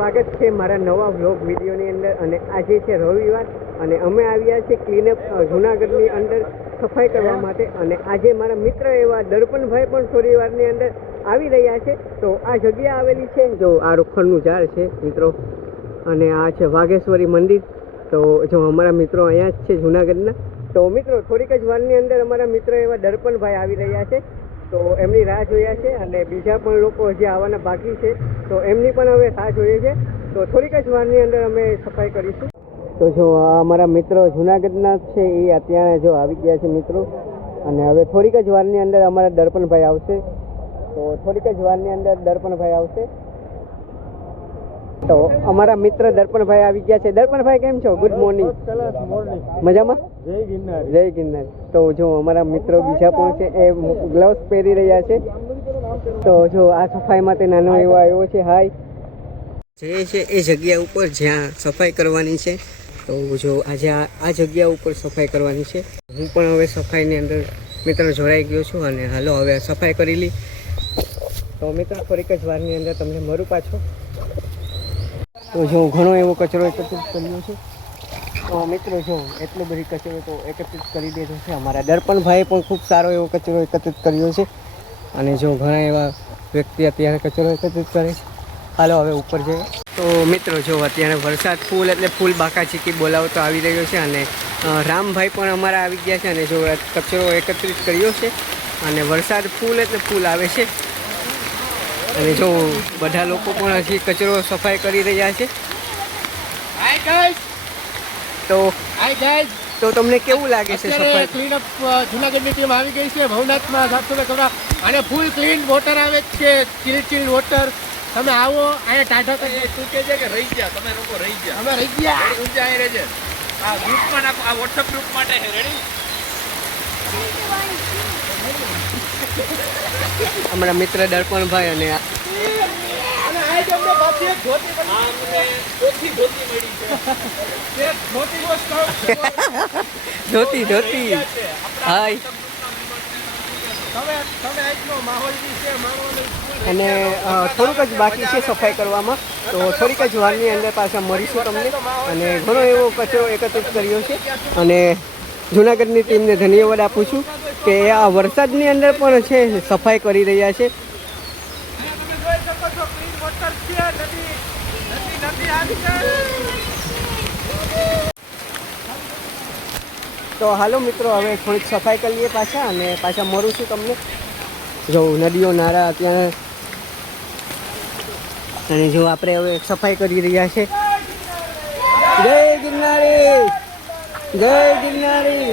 સ્વાગત છે મારા નવા વ્લોગ વિડીયોની અંદર। અને આજે છે રવિવાર અને અમે આવ્યા છે ક્લીનઅપ જૂનાગઢની અંદર સફાઈ કરવા માટે। અને આજે મારા મિત્ર એવા દર્પણભાઈ પણ થોડી વારની અંદર આવી રહ્યા છે। તો આ જગ્યા આવેલી છે, જો આ રૂખડનું ઝાડ છે મિત્રો, અને આ છે વાઘેશ્વરી મંદિર। તો જો અમારા મિત્રો અહીંયા જ છે જૂનાગઢના। તો મિત્રો થોડીક જ વારની અંદર અમારા મિત્ર એવા દર્પણભાઈ આવી રહ્યા છે, તો એમની રાહ જોયા છે અને બીજા પણ લોકો હજી આવવાના બાકી છે, તો એમની પણ હવે રાહ જોઈએ છે। તો થોડીક જ વારની અંદર અમે સફાઈ કરીશું। તો જો અમારા મિત્રો જૂનાગઢના છે એ અત્યારે જો આવી ગયા છે મિત્રો, અને હવે થોડીક જ વારની અંદર અમારા દર્પણભાઈ આવશે। તો થોડીક જ વારની અંદર દર્પણભાઈ આવશે। તો અમારા મિત્ર દર્પણભાઈ આવી ગયા છે। દર્પણભાઈ કેમ છો? Good morning. મજામાં? જય ગિરનાર, જય ગિરનાર। તો જો અમારા મિત્રો બીજા પણ છે, એ ગ્લવ્સ પહેરી રહ્યા છે। તો જો આ સફાઈ માટે નાનો એવો આવ્યો છે। હાય, જે છે એ જગ્યા ઉપર જ્યાં સફાઈ કરવાની છે। તો જો આજે આ જગ્યા ઉપર સફાઈ કરવાની છે। હું પણ હવે સફાઈની અંદર મિત્રો જોડાઈ ગયો છું, અને હાલો હવે સફાઈ કરી લી। તો મિત્રો થોડીક જ વારની અંદર તમને મળું પાછો। તો જો ઘણો એવો કચરો એકત્રિત કર્યો છે। તો મિત્રો જો એટલો બધી કચરો તો એકત્રિત કરી દીધો છે। અમારા દર્પણભાઈ પણ ખૂબ સારો એવો કચરો એકત્રિત કર્યો છે, અને જો ઘણા એવા વ્યક્તિ અત્યારે કચરો એકત્રિત કરે છે। હાલો હવે ઉપર જઈએ। તો મિત્રો જો અત્યારે વરસાદ ફૂલ એટલે ફૂલ બાકાચીકી બોલાવતો આવી રહ્યો છે, અને રામભાઈ પણ અમારા આવી ગયા છે, અને જો કચરો એકત્રિત કર્યો છે, અને વરસાદ ફૂલ એટલે ફૂલ આવે છે। અને જો બધા લોકો પણ હજી કચરો સફાઈ કરી રહ્યા છે। તો તમને કેવું લાગે છે સફાઈ? ક્લીનઅપ જૂનાગઢની ટીમ આવી ગઈ છે ભવનાથમાં સાફ સફાઈ કરવા, અને ફૂલ ક્લીન વોટર આવે છે, ચીલ વોટર। તમે આવો અહીંયા ટાઢા કરી તું કે છે કે રહી ગયા, તમે લોકો રહી ગયા, અમે રહી ગયા ઊંચા અહીં રહેજે। આ ગ્રુપમાં નાખો, આ વોટ્સએપ ગ્રુપ માટે છે। રેડી? અમારા મિત્ર દર્પણભાઈ અને ધોતી હાય, અને થોડુંક જ બાકી છે સફાઈ કરવામાં। તો થોડીક જ વારની અંદર પાછા મળીશું તમને। અને ઘણો એવો કચરો એકત્રિત કર્યો છે, અને જૂનાગઢની ટીમને ધન્યવાદ આપું છું કે આ વરસાદની અંદર પણ છે સફાઈ કરી રહ્યા છે। તો હાલો મિત્રો હવે થોડીક સફાઈ કરી લઈએ પાછા, અને પાછા મળું છું તમને। જો નદીઓ નાળા અત્યારે, અને જો આપણે હવે સફાઈ કરી રહ્યા છે। જય ગિરનારી, જય ગિરનારી,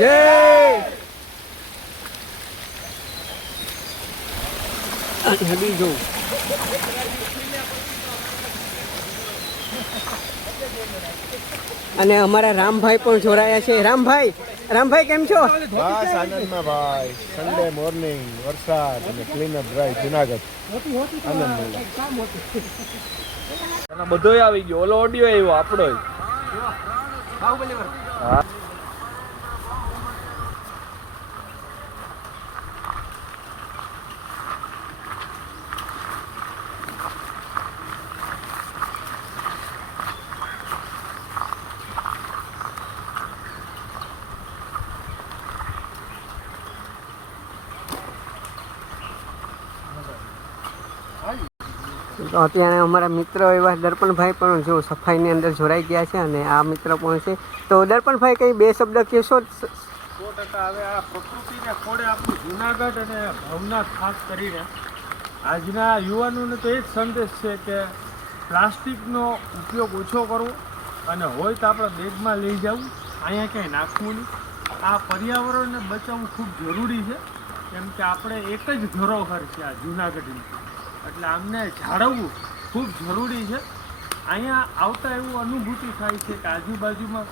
જય। નદી જો અને અમારા રામભાઈ પણ જોડાયા છે। રામભાઈ કેમ છો? બસ આનંદમાં ભાઈ, સન્ડે મોર્નિંગ, વરસાદ અને ક્લીનઅપ ડ્રાઈવ જૂનાગઢ, આનંદ બધો આવી ગયો। ઓલો ઓડિયો આવ્યો આપણો। તો અત્યારે અમારા મિત્ર એવા દર્પણભાઈ પણ જો સફાઈની અંદર જોડાઈ ગયા છે, અને આ મિત્ર પણ છે। તો દર્પણભાઈ કંઈ બે શબ્દ કહેશો? 100% હવે આ પ્રકૃતિને ખોળે આપણું જૂનાગઢ અને ભવનાથ ખાસ કરીને આજના યુવાનોને તો એ જ સંદેશ છે કે પ્લાસ્ટિકનો ઉપયોગ ઓછો કરવો, અને હોય તો આપણે બેગમાં લઈ જવું, અહીંયા ક્યાંય નાખવું નહીં। આ પર્યાવરણને બચાવવું ખૂબ જરૂરી છે, કેમ કે આપણે એક જ ધરોહર છે આ જૂનાગઢની, એટલે આમને જાળવવું ખૂબ જરૂરી છે। અહીંયા આવતા એવું અનુભૂતિ થાય છે કે આજુબાજુમાં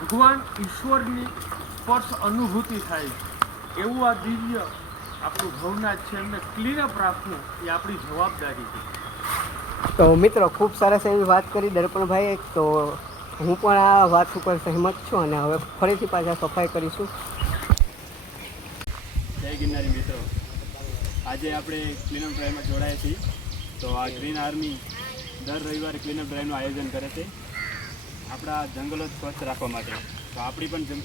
ભગવાન ઈશ્વરની સ્પર્શ અનુભૂતિ થાય છે। એવું આ દિવ્ય આપણું ભવનાથ છે, એમને ક્લીનઅપ રાખવું એ આપણી જવાબદારી છે। તો મિત્રો ખૂબ સરસ એવી વાત કરી દર્પણભાઈએ। તો હું પણ આ વાત ઉપર સહેમત છું, અને હવે ફરીથી પાછા સફાઈ કરીશું। જય ગિરનારી મિત્રો, આજે આપણે ક્લીનઅપ ડ્રાઈવમાં જોડાયા છીએ। તો આ ગ્રીન આર્મી દર રવિવારે ક્લીનઅપ ડ્રાઈવનું આયોજન કરે છે આપણા જંગલો સ્વચ્છ રાખવા માટે. તો આપણી પણ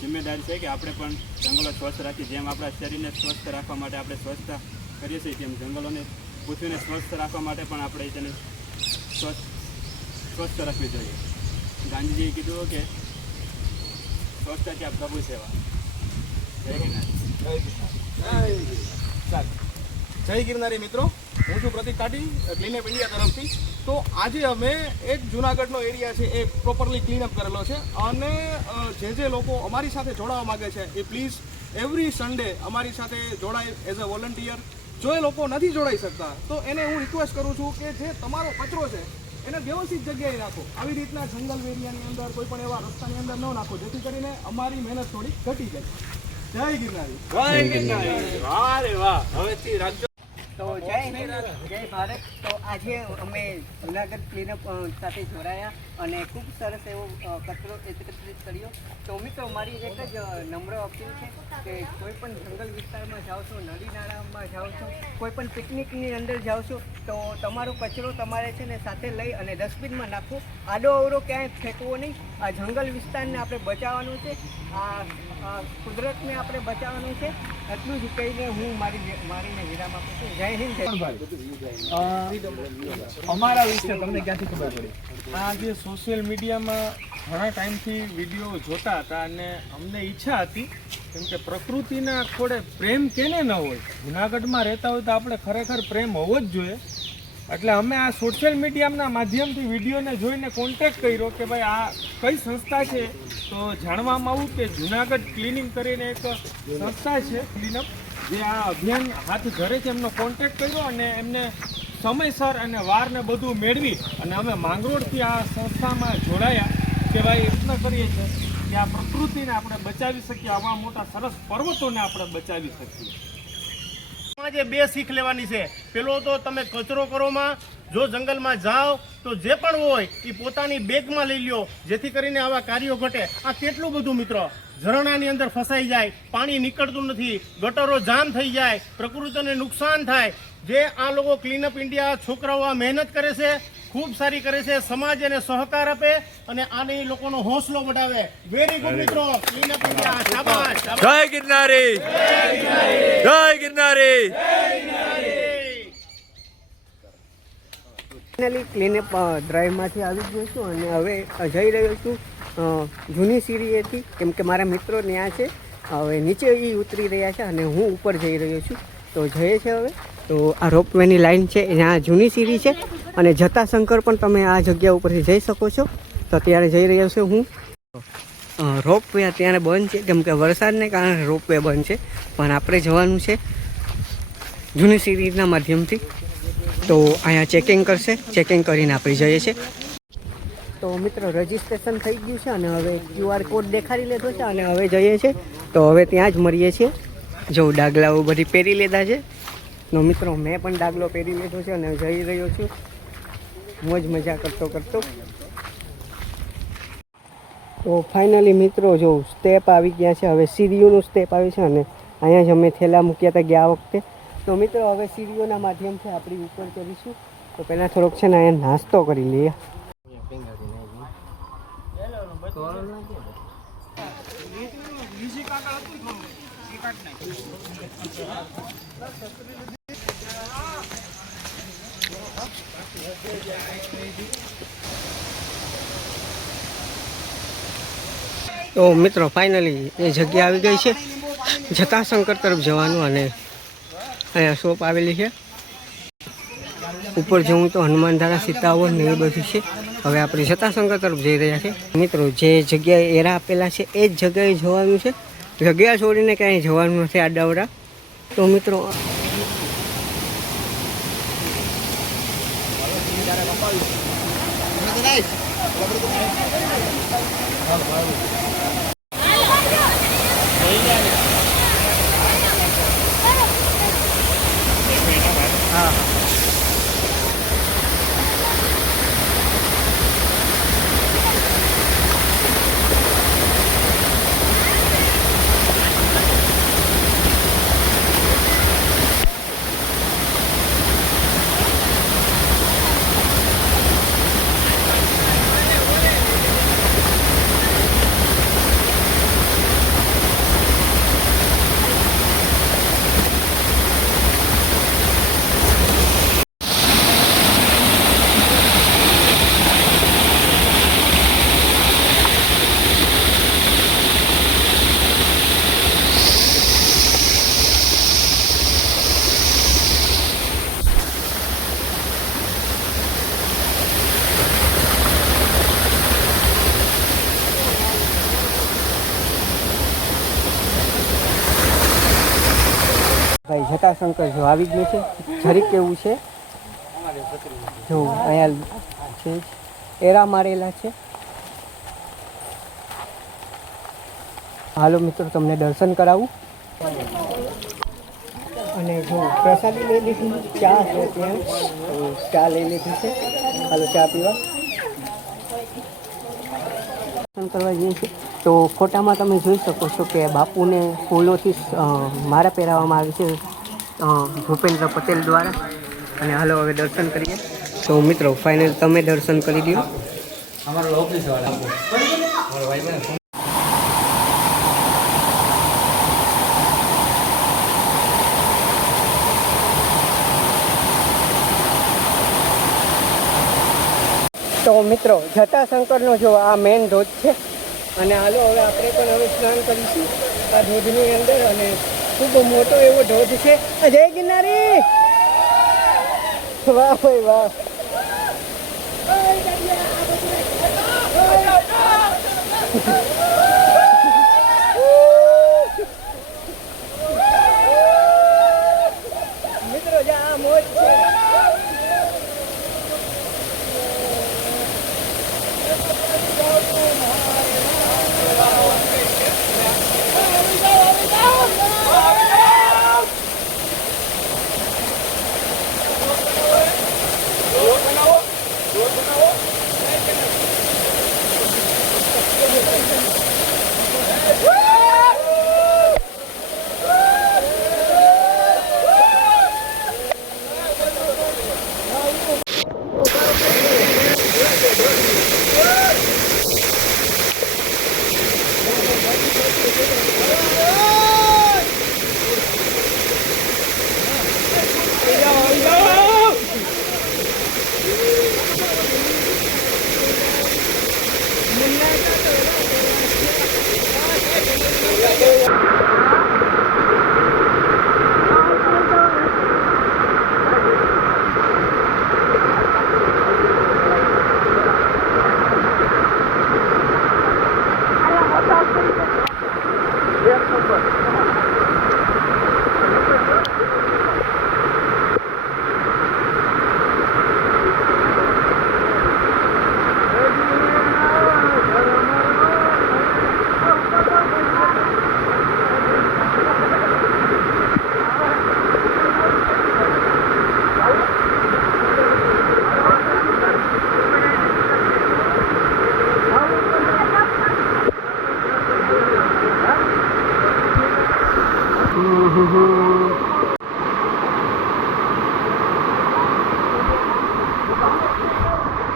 જિમ્મેદારી છે કે આપણે પણ જંગલો સ્વચ્છ રાખીએ. જેમ આપણા શરીરને સ્વસ્થ રાખવા માટે આપણે સ્વચ્છતા કરીએ છીએ તેમ જંગલોને પૃથ્વીને સ્વસ્થ રાખવા માટે પણ આપણે તેને સ્વસ્થ રાખવી જોઈએ. ગાંધીજીએ કીધું કે સ્વચ્છતા ત્યાં પ્રભુ સેવા. જય ગિરનાર. જય ગિરનારી મિત્રો, હું છું પ્રતિક કાટી, ક્લીનઅપ ઇન્ડિયા તરફથી. તો આજે અમે એક જુનાગઢનો એરિયા છે એ પ્રોપરલી ક્લીનઅપ કરેલો છે અને જે લોકો અમારી સાથે જોડાવા માગે છે એ પ્લીઝ એવરી સન્ડે અમારી સાથે જોડાય એઝ અ વોલન્ટિયર. જો એ લોકો નથી જોડાઈ શકતા તો એને હું રિક્વેસ્ટ કરું છું કે જે તમારો કચરો છે એને વ્યવસ્થિત જગ્યાએ રાખો. આવી રીતના જંગલ એરિયાની અંદર કોઈ પણ એવા રસ્તાની અંદર ન નાખો, જેથી કરીને અમારી મહેનત થોડી ઘટી જાય. જય ગિરનારી. જય ગિરનારી. વાહ રે વાહ. હવેથી રાખજો. તો જય હિન્દ, જય ભારત. તો આજે અમે જુનાગઢ ક્લીનઅપ સાથે જોડાયા અને ખૂબ સરસ એવો કચરો એકત્રિત કર્યો. તો મિત્રો મારી એક જ નમ્ર અપીલ છે કે કોઈ પણ જંગલ વિસ્તારમાં જાઓ છો, નદી નાળામાં જાઓ છો, કોઈ પણ પિકનિકની અંદર જાઓ છો તો તમારો કચરો તમારે છે ને સાથે લઈ અને ડસ્ટબિનમાં નાખો. આડો અવરો ક્યાંય ફેંકવો નહીં. આ જંગલ વિસ્તારને આપણે બચાવવાનું છે, આ કુદરતને આપણે બચાવવાનું છે. એટલું જ કહીને હું મારીને વિરામ આપું છું. જય હિન્દ. અમારા વિશે તમને ક્યાંથી ખબર પડી? આ જે સોશિયલ મીડિયામાં ઘણા ટાઈમથી વિડીયો જોતા હતા અને અમને ઈચ્છા હતી કેમ કે પ્રકૃતિના ખોડે પ્રેમ કેને ન હોય. જુનાગઢમાં રહેતા હોય તો આપણે ખરેખર પ્રેમ હોવો જ જોઈએ. એટલે અમે આ સોશિયલ મીડિયાના માધ્યમથી વિડીયોને જોઈને કોન્ટેક્ટ કર્યો કે ભાઈ આ કઈ સંસ્થા છે. તો જાણવામાં આવ્યું કે જુનાગઢ ક્લિનિંગ કરીને એક સંસ્થા છે ક્લીનઅપ, જે આ અભિયાન હાથ ધરે છે. એમનો કોન્ટેક્ટ કર્યો અને એમને સમયસર અને વારને બધું મેળવી અને અમે માંગરોળથી આ સંસ્થામાં જોડાયા કે ભાઈ પ્રયત્ન કરીએ છીએ કે આ પ્રકૃતિને આપણે બચાવી શકીએ, આવા મોટા સરસ પર્વતોને આપણે બચાવી શકીએ. આજે બે શીખ લેવાની છે. પેલો તો તમે કચરો કરોમાં જો જંગલમાં જાઓ તો જે પણ હોય એ પોતાની બેગમાં લઈ લ્યો, જેથી કરીને આવા કાર્યો ઘટે. આ કેટલું બધું મિત્રો ઝરણાની અંદર ફસાઈ જાય, પાણી નીકળતું નથી, ગટરો જામ થઈ જાય, પ્રકૃતિને નુકસાન થાય. જે આ લોકો ક્લીનઅપ ઇન્ડિયા છોકરાઓ આ મહેનત કરે છે, ખૂબ સારી કરે છે, સમાજ એને સહકાર આપે અને આને લોકોનો હોંસલો વધાવે. વેરી ગુડ મિત્રો, ક્લીનઅપ ઇન્ડિયા. શાબાશ. જય ગિરનારી. જય ગિરનારી. ફાઇનલી ક્લીનઅપ ડ્રાઈવમાંથી આવી ગયો છું અને હવે જઈ રહ્યો છું જૂની સીડીએથી, કેમ કે મારા મિત્રો ત્યાં છે. હવે નીચે એ ઉતરી રહ્યા છે અને હું ઉપર જઈ રહ્યો છું. તો જઈએ છે હવે. તો આ રોપવેની લાઈન છે, ત્યાં જૂની સીડી છે અને જટાશંકર પણ તમે આ જગ્યા ઉપરથી જઈ શકો છો. તો ત્યારે જઈ રહ્યો છું હું. રોપવે અત્યારે બંધ છે કેમ કે વરસાદને કારણે રોપવે બંધ છે, પણ આપણે જવાનું છે જૂની સીડીના માધ્યમથી. તો અહીંયા ચેકિંગ કરશે, ચેકિંગ કરીને આપણે જઈએ છીએ. તો મિત્રો રજિસ્ટ્રેશન થઈ ગયું છે અને હવે QR કોડ દેખાડી લીધો છે અને હવે જઈએ છીએ. તો હવે ત્યાં જ મળીએ છીએ. જો ડાગલાઓ બધી પહેરી લીધા છે. તો મિત્રો મેં પણ ડાગલો પહેરી લીધો છે અને જઈ રહ્યો છું મોજ મજા કરતો. તો ફાઇનલી મિત્રો જો સ્ટેપ આવી ગયા છે. હવે સીડીઓનું સ્ટેપ આવી છે અને અહીંયા જ અમે થેલા મૂક્યા હતા ગયા વખતે. તો મિત્રો હવે સીડીઓના માધ્યમથી આપણે ઉપર ચડીશું. તો પહેલાં થોડોક છે ને અહીંયા નાસ્તો કરી લઈએ. તો મિત્રો ફાઇનલી એ જગ્યા આવી ગઈ છે જટાશંકર તરફ જવાનું અને અહીંયા શોપ આવેલી છે. ઉપર જવું તો હનુમાનધારા, સીતાવર ને એ બધું છે. હવે આપણે જટાશંકર તરફ જઈ રહ્યા છે. મિત્રો જે જગ્યાએ એરા આપેલા છે એ જ જગ્યાએ જવાનું છે. જગ્યા છોડીને ક્યાંય જવાનું નથી આડાવડા. તો મિત્રો ભાઈ જટાશંકર જો આવી ગયું છે, જરીક કેવું છે જો અહીંયા છે એરા મારેલા છે. હાલો મિત્રો તમને દર્શન કરાવું. અને જો પ્રસાદી લઈ લીધી, ચા છે ત્યાં, તો ચા લઈ લીધી છે. હાલો ચા પીવા દર્શન કરવા જઈએ છીએ. તો ફોટામાં તમે જોઈ શકો છો કે બાપુને ફૂલોથી માળા પહેરાવવામાં આવી છે ભૂપેન્દ્ર પટેલ દ્વારા. અને હાલો હવે દર્શન કરીએ. તો મિત્રો ફાઇનલ તમે દર્શન કરી દો. તો મિત્રો જટાશંકરનો જો આ મેઇન ધોધ છે. અને હાલો હવે આપણે પણ હવે સ્નાન કરીશું આ ધોધની અંદર. અને ખૂબ મોટો એવો ધોધ છે. જય ગિરનારી. વાહ ભાઈ વાહ. મિત્રો જા મોજ છે.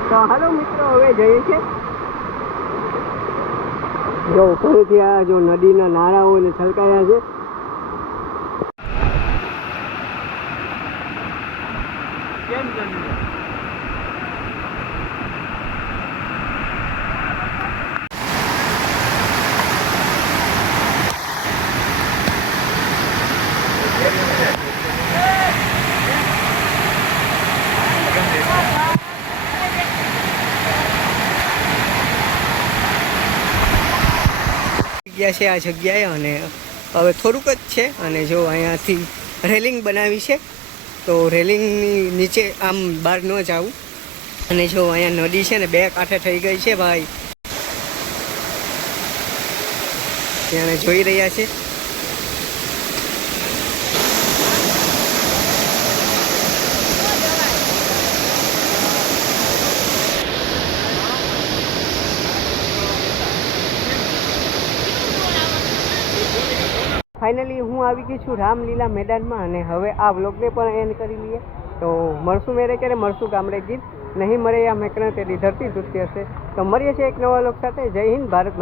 તો હાલો મિત્રો હવે જઈએ છીએ. જો ઉપરથી આ જો નદીના નાળાઓને છલકાયા છે. કેમ કરી ગયા છે આ જગ્યાએ. અને હવે થોડુંક જ છે. અને જો અહીંયાથી રેલિંગ બનાવી છે, તો રેલિંગની નીચે આમ બહાર ન જવું. અને જો અહીંયા નદી છે ને બે કાંઠે થઈ ગઈ છે ભાઈ. ત્યાં જોઈ રહ્યા છે. ફાઇનલી હું આવી ગઈ છું રામલીલા મેદાનમાં. અને હવે આ વ્લોગને પણ એન્ડ કરી લઈએ. તો મળશું મેરે ક્યારે, મળશું ગામડે ગીત નહીં મળે આ મેકના તેની ધરતી તૂટતી હશે. તો મળીએ છીએ એક નવા વ્લોગ સાથે. જય હિન્દ, ભારત.